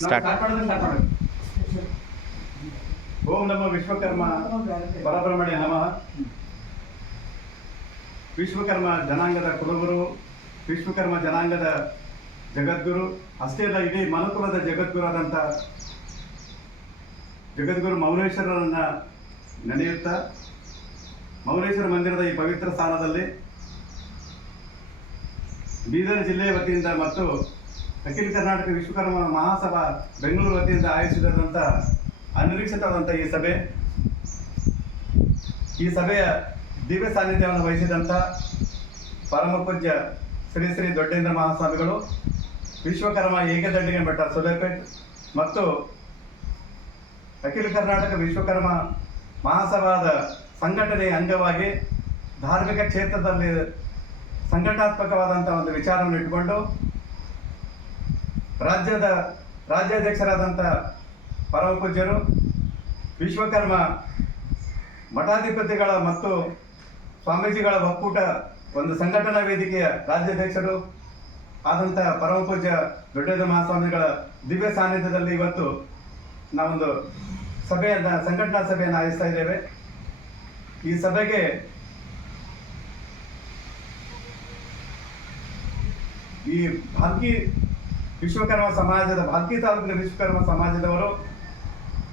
Start. ಓಂ ನಮೋ ವಿಶ್ವಕರ್ಮ ಪರಬ್ರಹ್ಮಣ್ಯ ನಮಃ. ವಿಶ್ವಕರ್ಮ ಜನಾಂಗದ ಕುಲಗುರು, ವಿಶ್ವಕರ್ಮ ಜನಾಂಗದ ಜಗದ್ಗುರು, ಅಷ್ಟೇ ಅಲ್ಲ ಇಡೀ ಮನುಕುಲದ ಜಗದ್ಗುರಾದಂಥ ಜಗದ್ಗುರು ಮೌನೇಶ್ವರರನ್ನು ನೆನೆಯುತ್ತಾ ಮೌನೇಶ್ವರ ಮಂದಿರದ ಈ ಪವಿತ್ರ ಸ್ಥಾನದಲ್ಲಿ ಬೀದರ್ ಜಿಲ್ಲೆಯ ವತಿಯಿಂದ ಮತ್ತು ಅಖಿಲ ಕರ್ನಾಟಕ ವಿಶ್ವಕರ್ಮ ಮಹಾಸಭಾ ಬೆಂಗಳೂರು ವತಿಯಿಂದ ಆಯೋಜಿಸಿದಂಥ ಅನಿರೀಕ್ಷಿತವಾದಂಥ ಈ ಸಭೆಯ ದಿವ್ಯ ಸಾನ್ನಿಧ್ಯವನ್ನು ವಹಿಸಿದಂಥ ಪರಮ ಪೂಜ್ಯ ಶ್ರೀ ಶ್ರೀ ದೊಡ್ಡೇಂದ್ರ ಮಹಾಸ್ವಾಮಿಗಳು, ವಿಶ್ವಕರ್ಮ ಏಕದಂಡಿಗೆ ಮಠ ಸುಲೇಪೇಟ್ ಮತ್ತು ಅಖಿಲ ಕರ್ನಾಟಕ ವಿಶ್ವಕರ್ಮ ಮಹಾಸಭಾದ ಸಂಘಟನೆಯ ಅಂಗವಾಗಿ ಧಾರ್ಮಿಕ ಕ್ಷೇತ್ರದಲ್ಲಿ ಸಂಘಟನಾತ್ಮಕವಾದಂಥ ಒಂದು ವಿಚಾರವನ್ನು ಇಟ್ಟುಕೊಂಡು ರಾಜ್ಯಾಧ್ಯಕ್ಷರಾದಂಥ ಪರಮ ಪೂಜ್ಯರು, ವಿಶ್ವಕರ್ಮ ಮಠಾಧಿಪತಿಗಳ ಮತ್ತು ಸ್ವಾಮೀಜಿಗಳ ಒಕ್ಕೂಟ ಒಂದು ಸಂಘಟನಾ ವೇದಿಕೆಯ ರಾಜ್ಯಾಧ್ಯಕ್ಷರು ಆದಂಥ ಪರಮ ಪೂಜ್ಯ ದೊಡ್ಡೇಂದ್ರ ಮಹಾಸ್ವಾಮಿಗಳ ದಿವ್ಯ ಸಾನ್ನಿಧ್ಯದಲ್ಲಿ ಇವತ್ತು ನಾವೊಂದು ಸಂಘಟನಾ ಸಭೆಯನ್ನು ಆಯೋಜಿಸ್ತಾ ಇದ್ದೇವೆ. ಈ ಸಭೆಗೆ ಈ ಭಾಲ್ಕಿ ವಿಶ್ವಕರ್ಮ ಸಮಾಜದ ಭಾಲ್ಕಿ ತಾಲೂಕಿನ ವಿಶ್ವಕರ್ಮ ಸಮಾಜದವರು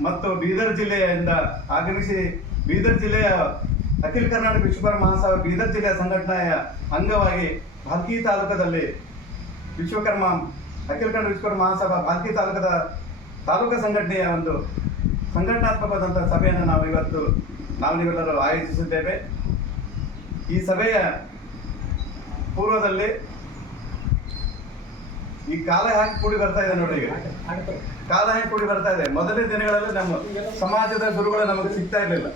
ಮತ್ತು ಬೀದರ್ ಜಿಲ್ಲೆಯಿಂದ ಆಗಮಿಸಿ ಬೀದರ್ ಜಿಲ್ಲೆಯ ಅಖಿಲ ಕರ್ನಾಟಕ ವಿಶ್ವಕರ್ಮ ಮಹಾಸಭಾ ಬೀದರ್ ಜಿಲ್ಲೆಯ ಸಂಘಟನೆಯ ಅಂಗವಾಗಿ ಭಾಲ್ಕಿ ತಾಲೂಕದಲ್ಲಿ ಅಖಿಲ ಕರ್ನಾಟಕ ವಿಶ್ವಕರ್ಮ ಮಹಾಸಭಾ ಭಾಲ್ಕಿ ತಾಲೂಕು ಸಂಘಟನೆಯ ಒಂದು ಸಂಘಟನಾತ್ಮಕವಾದಂಥ ಸಭೆಯನ್ನು ನಾವು ನೀವೆಲ್ಲರೂ ಆಯೋಜಿಸಿದ್ದೇವೆ. ಈ ಸಭೆಯ ಪೂರ್ವದಲ್ಲಿ ಈ ಕಾಲ ಹ್ಯಾಂಗೆ ಕೂಡಿ ಬರ್ತಾ ಇದೆ ನೋಡಿ, ಈಗ ಕಾಲ ಹ್ಯಾಂಗೆ ಕೂಡಿ ಬರ್ತಾ ಇದೆ. ಮೊದಲನೇ ದಿನಗಳಲ್ಲಿ ನಮ್ಮ ಸಮಾಜದ ಗುರುಗಳು ನಮಗೆ ಸಿಗ್ತಾ ಇರಲಿಲ್ಲ.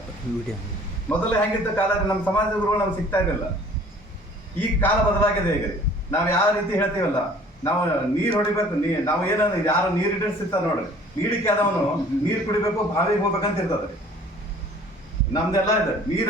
ಮೊದಲು ಹೆಂಗಿದ್ದ ಕಾಲ ನಮ್ಮ ಸಮಾಜದ ಗುರುಗಳು ನಮ್ಗೆ ಸಿಗ್ತಾ ಇರಲಿಲ್ಲ. ಈ ಕಾಲ ಬದಲಾಗಿದೆ. ಈಗ ನಾವು ಯಾವ ರೀತಿ ಹೇಳ್ತೀವಲ್ಲ, ನಾವು ನೀರು ಹೊಡಿಬೇಕು, ನಾವು ಏನಂದ್ರೆ ಯಾರು ನೀರು ಇಟ್ಟಿರ್ತಾರೆ ನೋಡ್ರಿ, ನೀಡಿಕೆ ಆದವನು ನೀರು ಕುಡಿಬೇಕು, ಬಾವಿಗೆ ಹೋಗ್ಬೇಕಂತ ಇರ್ತದೆ. ನಮ್ದೆಲ್ಲ ಇದೆ ನೀರು